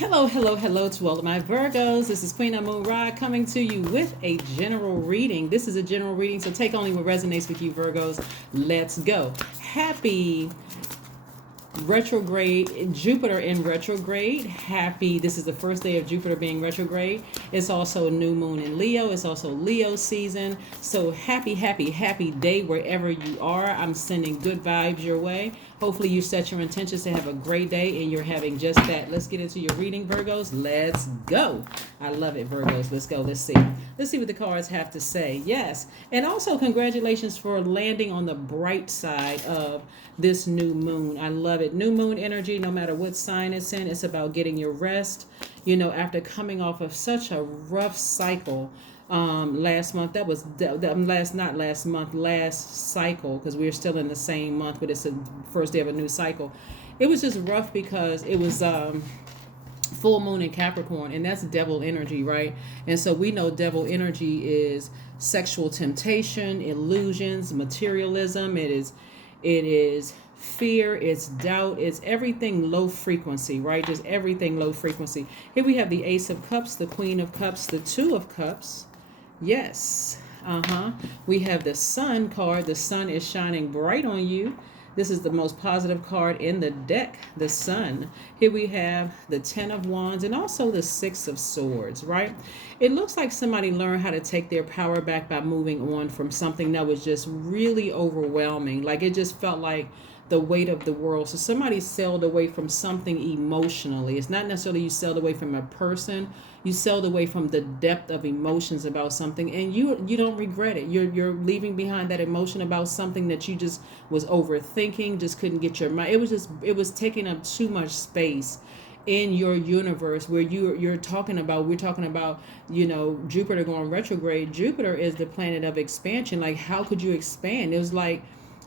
Hello, hello, hello to all of my Virgos. This is Queen Moon Ra coming to you with a general reading. This is a general reading, so take only what resonates with you, Virgos. Let's go. Happy retrograde, Jupiter in retrograde. This is the first day of Jupiter being retrograde. It's also new moon in Leo. It's also Leo season. So happy, happy, happy day wherever you are. I'm sending good vibes your way. Hopefully you set your intentions to have a great day and you're having just that. Let's get into your reading, Virgos. Let's go. I love it, Virgos. Let's go. Let's see. Let's see what the cards have to say. Yes. And also congratulations for landing on the bright side of this new moon. I love it. New moon energy, no matter what sign it's in, it's about getting your rest. You know, after coming off of such a rough cycle last month, last cycle, because we're still in the same month, but it's the first day of a new cycle. It was just rough because it was full moon in Capricorn, and that's devil energy, right? And so we know devil energy is sexual temptation, illusions, materialism. It is fear, it's doubt, it's everything low frequency, right? Just everything low frequency. Here we have the Ace of Cups, the Queen of Cups, the Two of Cups. Yes. We have the Sun card. The sun is shining bright on you. This is the most positive card in the deck, the Sun. Here we have the Ten of Wands and also the Six of Swords, right? It looks like somebody learned how to take their power back by moving on from something that was just really overwhelming. Like it just felt like the weight of the world. So somebody sailed away from something emotionally. It's not necessarily you sailed away from a person. You sailed away from the depth of emotions about something, and you don't regret it. You're leaving behind that emotion about something that you just was overthinking, just couldn't get your mind. It was taking up too much space in your universe where we're talking about, you know, Jupiter going retrograde. Jupiter is the planet of expansion. Like, how could you expand? It was like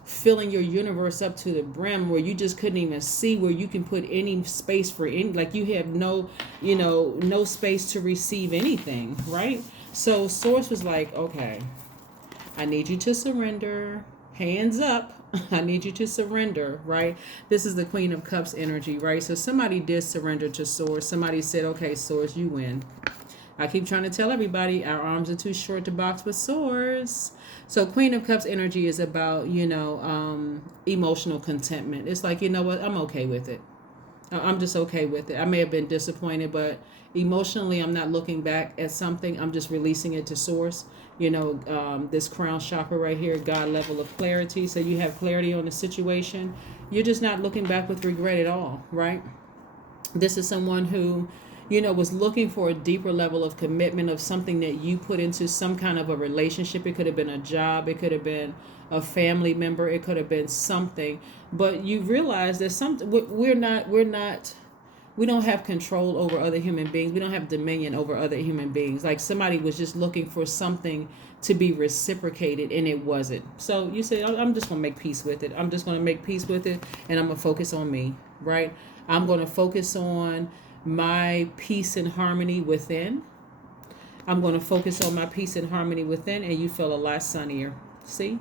filling your universe up to the brim where you just couldn't even see where you can put any space for any, like you have no space to receive anything, right? So source was like, okay, I need you to surrender. Hands up. I need you to surrender, right? This is the Queen of Cups energy, right? So somebody did surrender to source. Somebody said, okay, source, you win. I keep trying to tell everybody our arms are too short to box with swords. So Queen of Cups energy is about, emotional contentment. It's like, you know what? I'm okay with it. I'm just okay with it. I may have been disappointed, but emotionally, I'm not looking back at something. I'm just releasing it to source. This crown chakra right here, God level of clarity. So you have clarity on the situation. You're just not looking back with regret at all, right? This is someone who was looking for a deeper level of commitment of something that you put into some kind of a relationship. It could have been a job. It could have been a family member. It could have been something. But you realize that we don't have control over other human beings. We don't have dominion over other human beings. Like somebody was just looking for something to be reciprocated and it wasn't. So you say, I'm just going to make peace with it. I'm just going to make peace with it and I'm going to focus on me, right? I'm going to focus on my peace and harmony within. I'm going to focus on my peace and harmony within, and you feel a lot sunnier. See?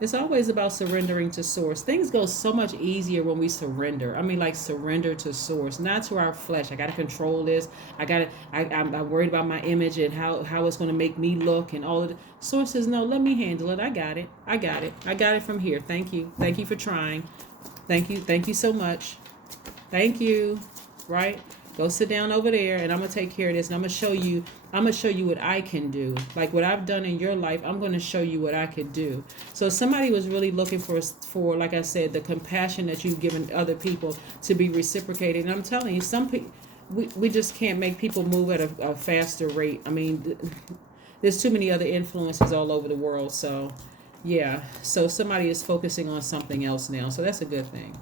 It's always about surrendering to source. Things go so much easier when we surrender. I mean, like surrender to source, not to our flesh. I got to control this. I'm worried about my image and how it's going to make me look and all of the source says, no, let me handle it. I got it. I got it from here. Thank you. Thank you for trying. Thank you. Thank you so much. Thank you. Right? Go sit down over there and I'm going to take care of this and I'm going to show you what I can do. Like what I've done in your life, I'm going to show you what I could do. So somebody was really looking for like I said, the compassion that you've given other people to be reciprocated. And I'm telling you, some people, we just can't make people move at a faster rate. I mean, there's too many other influences all over the world. So yeah, so somebody is focusing on something else now. So that's a good thing.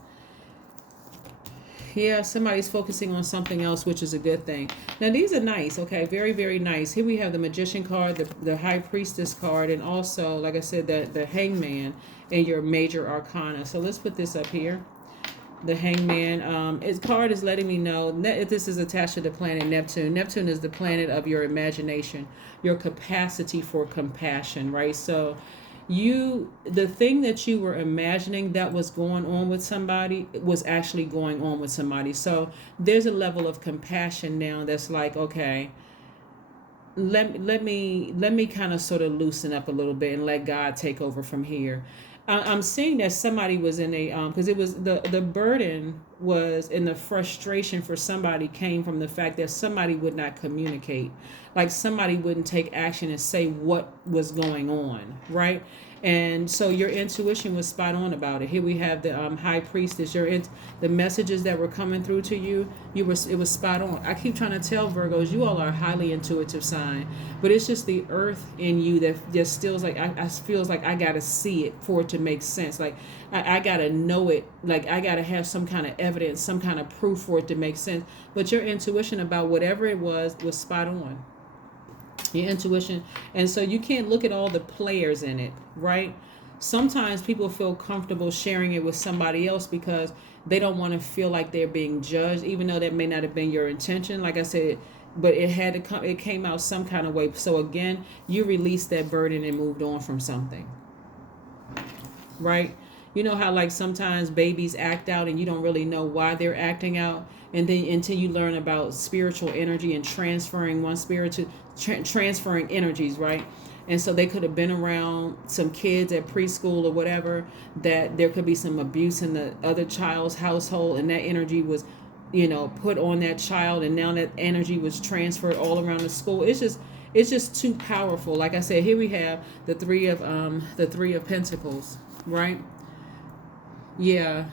Yeah, somebody's focusing on something else, which is a good thing. Now, these are nice, okay? Very, very nice. Here we have the Magician card, the High Priestess card, and also, like I said, the Hangman and your Major Arcana. So let's put this up here. The Hangman. Its card is letting me know that this is attached to the planet Neptune. Neptune is the planet of your imagination, your capacity for compassion, right? So the thing that you were imagining that was going on with somebody was actually going on with somebody. So there's a level of compassion now that's like, okay, let me kind of sort of loosen up a little bit and let God take over from here. I'm seeing that somebody was in a because it was the burden was, and the frustration for somebody came from the fact that somebody would not communicate, like somebody wouldn't take action and say what was going on, right? And so your intuition was spot on about it. Here we have the high priestess. The messages that were coming through to you, it was spot on. I keep trying to tell Virgos, you all are a highly intuitive sign, but it's just the earth in you that just feels like I feels like I gotta see it for it to make sense. Like I gotta know it. Like I gotta have some kind of evidence, some kind of proof for it to make sense. But your intuition about whatever it was spot on. Your intuition. And so you can't look at all the players in it, right? Sometimes people feel comfortable sharing it with somebody else because they don't want to feel like they're being judged, even though that may not have been your intention, like I said, but it had to come, it came out some kind of way. So again, you released that burden and moved on from something, right? You know how like sometimes babies act out and you don't really know why they're acting out, and then until you learn about spiritual energy and transferring one spirit to transferring energies, right? And so they could have been around some kids at preschool or whatever, that there could be some abuse in the other child's household, and that energy was, put on that child, and now that energy was transferred all around the school. It's just too powerful. Like I said, here we have the three of Pentacles, right? Yeah.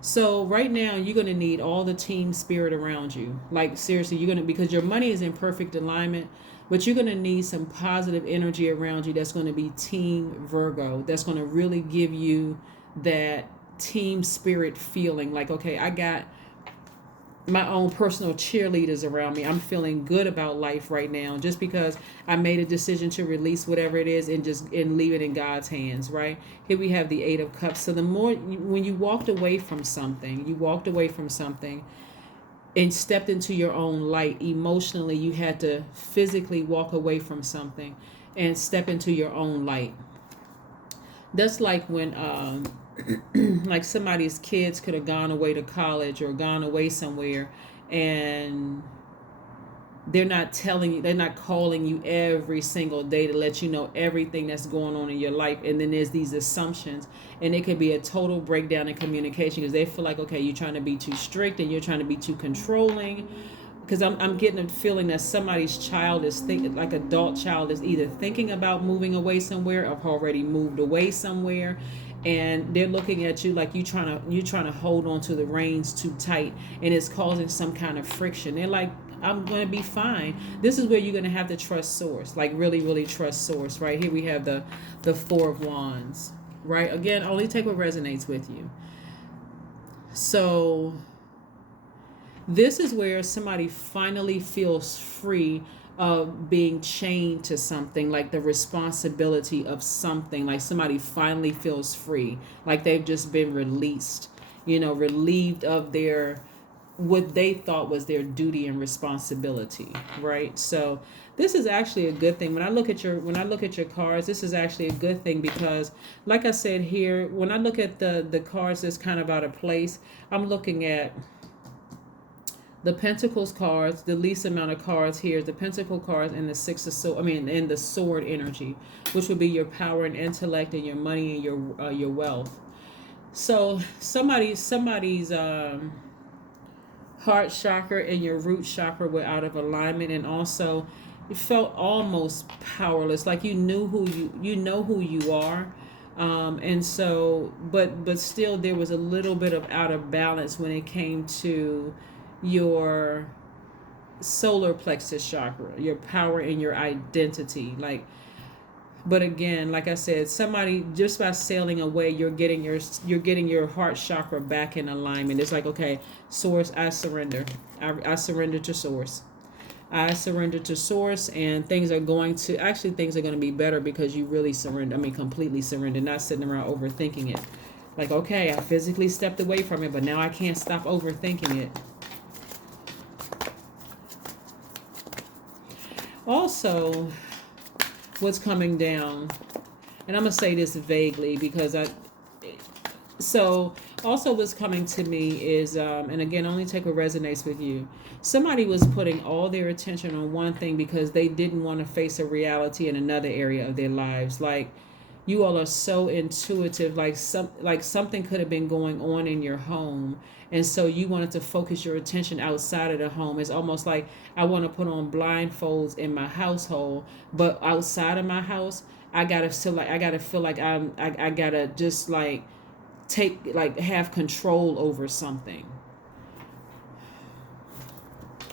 So right now you're going to need all the team spirit around you. Like seriously, you're going to, because your money is in perfect alignment, but you're going to need some positive energy around you that's going to be team Virgo. That's going to really give you that team spirit feeling. Like, okay, I got my own personal cheerleaders around me. I'm feeling good about life right now just because I made a decision to release whatever it is and leave it in God's hands, right? Here we have the Eight of Cups. So the more when you walked away from something, and stepped into your own light emotionally, you had to physically walk away from something and step into your own light. That's like when like somebody's kids could have gone away to college or gone away somewhere, and they're not calling you every single day to let you know everything that's going on in your life. And then there's these assumptions, and it could be a total breakdown in communication because they feel like, okay, you're trying to be too strict and you're trying to be too controlling. Because I'm getting a feeling that somebody's child is thinking, like adult child is either thinking about moving away somewhere or already moved away somewhere, and they're looking at you like you're trying to hold on to the reins too tight, and it's causing some kind of friction. They're like, I'm going to be fine. This is where you're going to have to trust source, like really, really trust source. Right here we have the Four of Wands, right? Again, only take what resonates with you. So this is where somebody finally feels free of being chained to something, like the responsibility of something. Like somebody finally feels free, like they've just been released, relieved of their what they thought was their duty and responsibility, right? So this is actually a good thing. When I look at your cards, this is actually a good thing because, like I said here, when I look at the cards that's kind of out of place, I'm looking at the Pentacles cards. The least amount of cards here is the Pentacle cards and the Six of Swords. And the Sword energy, which would be your power and intellect and your money and your wealth. So somebody's heart chakra and your root chakra were out of alignment, and also you felt almost powerless, like you know who you are, and so but still there was a little bit of out of balance when it came to your solar plexus chakra, your power and your identity. But again, like I said, somebody, just by sailing away, you're getting your heart chakra back in alignment. It's like, okay, source, I surrender. I surrender to source. I surrender to source, and things are going to be better because you really surrender. Completely surrender, not sitting around overthinking it. Like, okay, I physically stepped away from it, but now I can't stop overthinking it. Also, what's coming down, and I'm gonna say this vaguely because so also what's coming to me is and again, only take what resonates with you. Somebody was putting all their attention on one thing because they didn't want to face a reality in another area of their lives. Like, you all are so intuitive, like something could have been going on in your home, and so you wanted to focus your attention outside of the home. It's almost like, I want to put on blindfolds in my household, but outside of my house, I gotta feel like I gotta just like have control over something.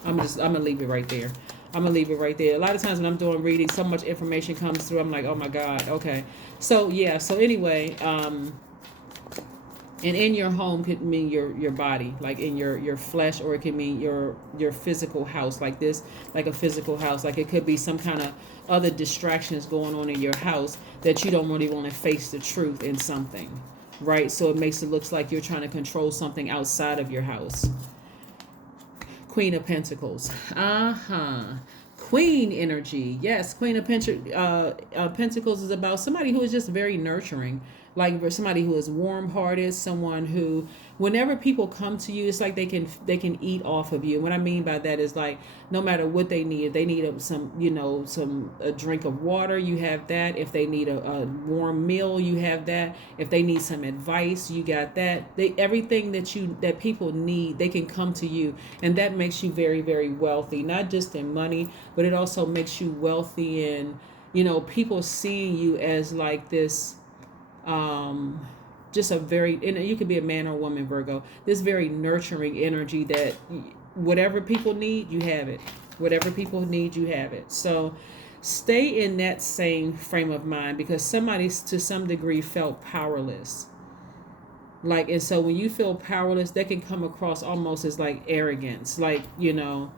I'm gonna leave it right there. I'm gonna leave it right there. A lot of times when I'm doing reading, so much information comes through. I'm like, oh my God, okay. So yeah. So anyway, and in your home could mean your body, like in your flesh, or it could mean your physical house, like this, like a physical house. Like, it could be some kind of other distractions going on in your house that you don't really want to face the truth in something, right? So it makes it look like you're trying to control something outside of your house. Queen of Pentacles. Queen energy. Yes, Queen of Pentacles is about somebody who is just very nurturing. Like, somebody who is warm-hearted, someone who, whenever people come to you, it's like they can eat off of you. And what I mean by that is, like, no matter what they need, if they need a drink of water, you have that. If they need a warm meal, you have that. If they need some advice, you got that. Everything that people need, they can come to you, and that makes you very, very wealthy. Not just in money, but it also makes you wealthy in, people seeing you as like this. Just a very, and you could be a man or woman, Virgo, this very nurturing energy that whatever people need, you have it. Whatever people need, you have it. So stay in that same frame of mind, because somebody to some degree felt powerless. Like, and so when you feel powerless, that can come across almost as like arrogance. Like, you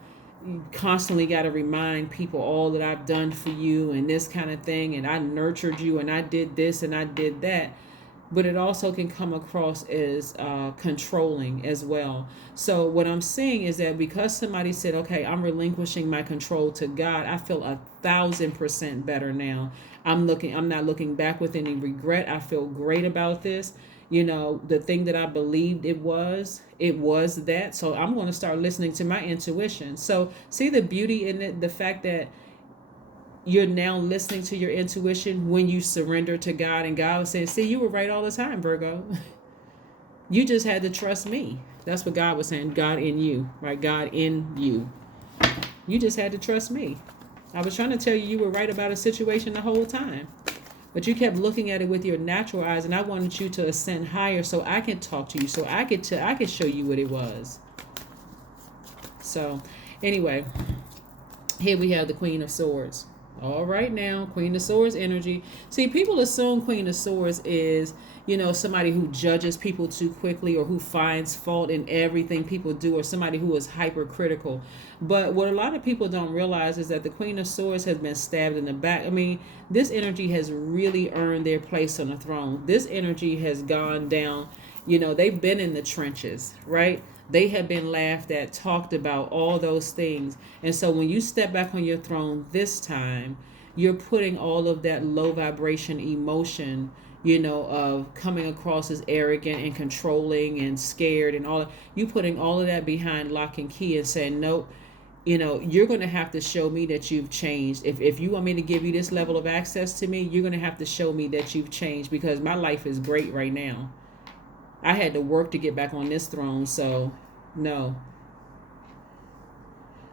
constantly got to remind people all that I've done for you and this kind of thing, and I nurtured you and I did this and I did that. But it also can come across as controlling as well. So what I'm saying is that because somebody said, okay, I'm relinquishing my control to God, I feel 1,000% better now. I'm not looking back with any regret. I feel great about this. The thing that I believed it was that. So I'm going to start listening to my intuition. So see the beauty in it, the fact that you're now listening to your intuition when you surrender to God, and God was saying, see, you were right all the time, Virgo. You just had to trust me. That's what God was saying. God in you, right? God in you. You just had to trust me. I was trying to tell you were right about a situation the whole time. But you kept looking at it with your natural eyes, and I wanted you to ascend higher so I could talk to you, so I could show you what it was. So, anyway, here we have the Queen of Swords. All right now, Queen of Swords energy. See, people assume Queen of Swords is, somebody who judges people too quickly, or who finds fault in everything people do, or somebody who is hypercritical. But what a lot of people don't realize is that the Queen of Swords has been stabbed in the back. I mean, this energy has really earned their place on the throne. This energy has gone down. They've been in the trenches, right? They have been laughed at, talked about, all those things. And so when you step back on your throne this time, you're putting all of that low vibration emotion, of coming across as arrogant and controlling and scared and all. You putting all of that behind lock and key and saying, nope, you're going to have to show me that you've changed. If you want me to give you this level of access to me, you're going to have to show me that you've changed, because my life is great right now. I had to work to get back on this throne, so no.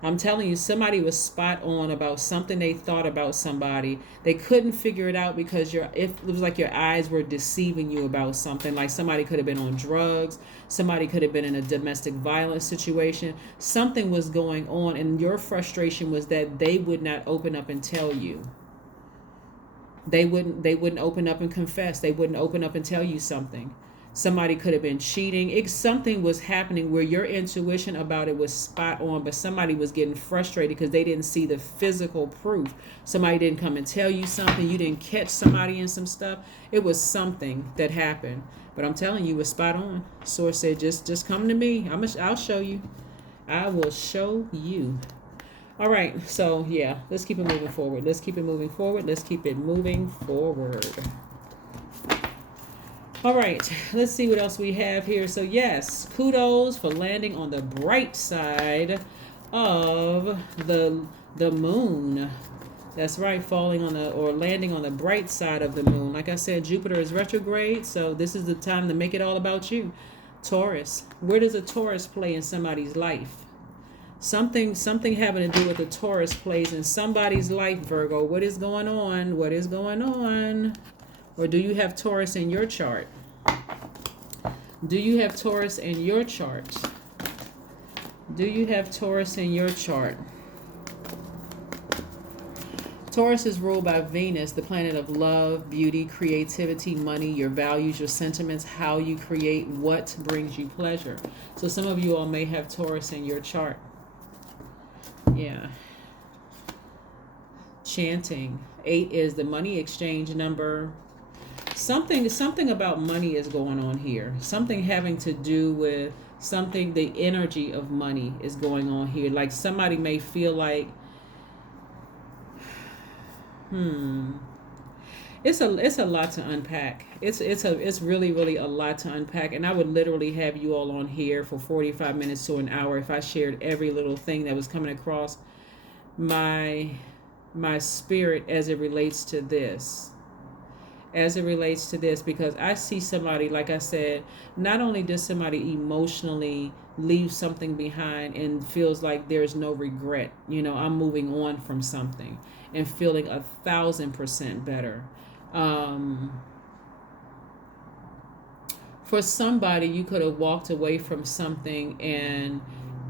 I'm telling you, somebody was spot on about something they thought about somebody. They couldn't figure it out because it was like your eyes were deceiving you about something. Like, somebody could have been on drugs. Somebody could have been in a domestic violence situation. Something was going on, and your frustration was that they would not open up and tell you. They wouldn't open up and confess. They wouldn't open up and tell you something. Somebody could have been cheating. Something was happening where your intuition about it was spot on, but somebody was getting frustrated because they didn't see the physical proof. Somebody didn't come and tell you something. You didn't catch somebody in some stuff. It was something that happened. But I'm telling you, it was spot on. Source said, just come to me. I'll show you. I will show you. All right. So, yeah, let's keep it moving forward. Let's keep it moving forward. All right, let's see what else we have here. So yes, kudos for landing on the bright side of the moon. That's right, falling on the or landing on the bright side of the moon. Like I said, Jupiter is retrograde, so this is the time to make it all about you. Taurus. Where does a Taurus play in somebody's life? Something having to do with the Taurus plays in somebody's life, Virgo. What is going on? What is going on? Or do you have Taurus in your chart? Do you have Taurus in your chart? Do you have Taurus in your chart? Taurus is ruled by Venus, the planet of love, beauty, creativity, money, your values, your sentiments, how you create, what brings you pleasure. So some of you all may have Taurus in your chart. Yeah. Chanting. 8 is the money exchange number. Something about money is going on here. Something having to do with something, the energy of money is going on here. Like somebody may feel like, it's a lot to unpack. It's really a lot to unpack, and I would literally have you all on here for 45 minutes to an hour if I shared every little thing that was coming across my spirit as it relates to this. Because I see somebody, like I said, not only does somebody emotionally leave something behind and feels like there's no regret, I'm moving on from something and feeling 1,000% better. For somebody, you could have walked away from something and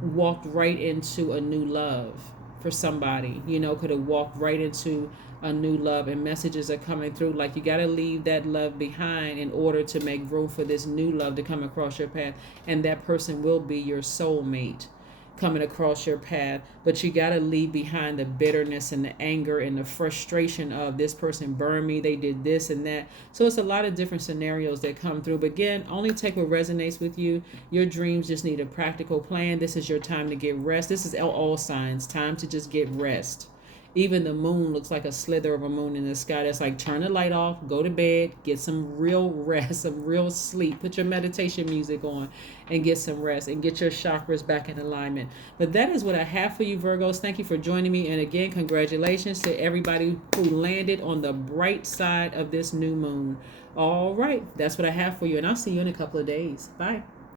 walked right into a new love. For somebody, could have walked right into a new love, and messages are coming through like you got to leave that love behind in order to make room for this new love to come across your path, and that person will be your soulmate coming across your path. But you got to leave behind the bitterness and the anger and the frustration of this person burned me, they did this and that. So it's a lot of different scenarios that come through, but again, only take what resonates with you. Your dreams just need a practical plan. This is your time to get rest. This is all signs, time to just get rest. Even the moon looks like a slither of a moon in the sky. That's like, turn the light off, go to bed, get some real rest, some real sleep. Put your meditation music on and get some rest and get your chakras back in alignment. But that is what I have for you, Virgos. Thank you for joining me. And again, congratulations to everybody who landed on the bright side of this new moon. All right, that's what I have for you. And I'll see you in a couple of days. Bye.